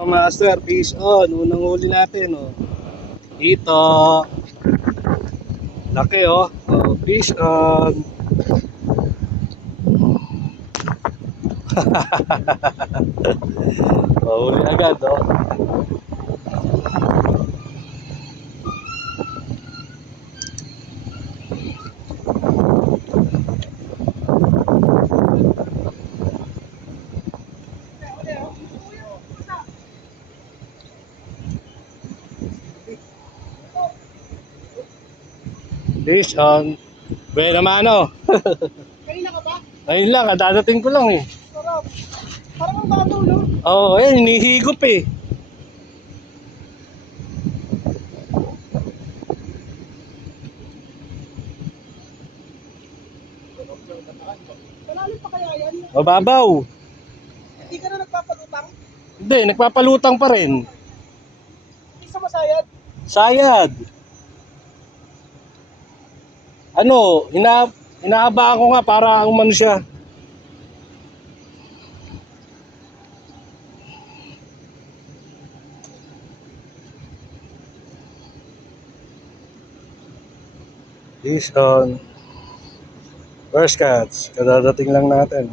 Master, fish on. Unang huli natin, oh. Dito. Laki, oh. Oh, fish on. Oh, huli agad, oh. Fish on. Buena mano. Kanina ka ba? Ayun lang, dadating ko lang eh. Sarap. Parang ang bato, no? Oo, oh, ayun, hinihigop eh. Malalim pa kaya yan? Mababaw. Hindi ka na nagpapalutang? Hindi, nagpapalutang pa rin. Hindi sa masayad? Sayad. Ano, inaabaan ko nga para umano siya. Fish on. First catch, kadadating lang natin.